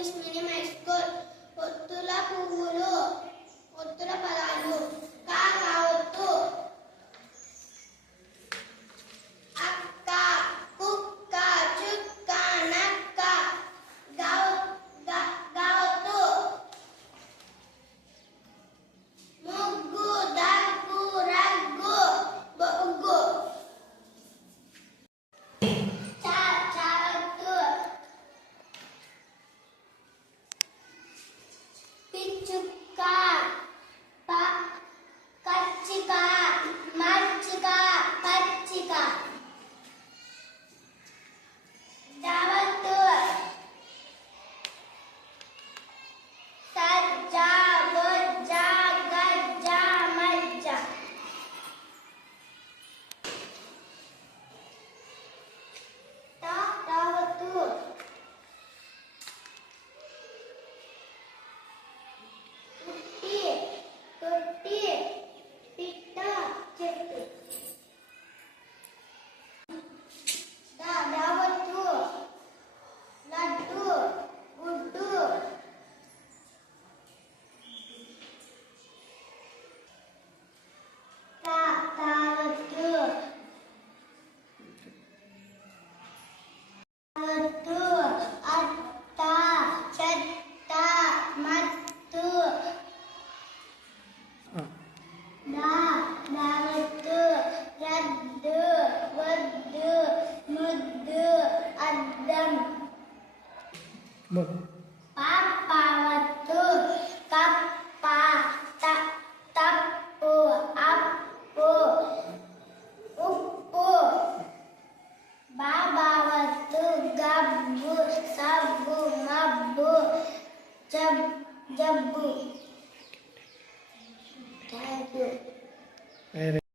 English medium high school. ఒత్తుల పువ్వులు. ఒత్తుల పదాలు. కావత్తు, అక్క, కుక్క, చుక్క, నక్క. గావత్తు, ముగ్గు, దగ్గు, రగ్గు, బొగ్గు. చావత్తు, పిచ్చుక్క, కచ్చిక, మచ్చిక, పచ్చిక. దావత్తు, సజ్జ, బొజ్జ, గజ్జ, మజ్జ. తావత్తు, తొట్టి, పిట్ట, చెట్టు. దావత్తు, లడ్డు, గుడ్డు. తావత్తు, అత్త, చెత్త, మత్తు. దావత్తు, రద్దు, వద్దు, ముద్దు, అద్దం. పావత్తు, కప్ప, తప్పు, అప్పు, ఉప్పు. బావత్తు, గబ్బు, సబ్బు, మబ్బు, జబ్బు.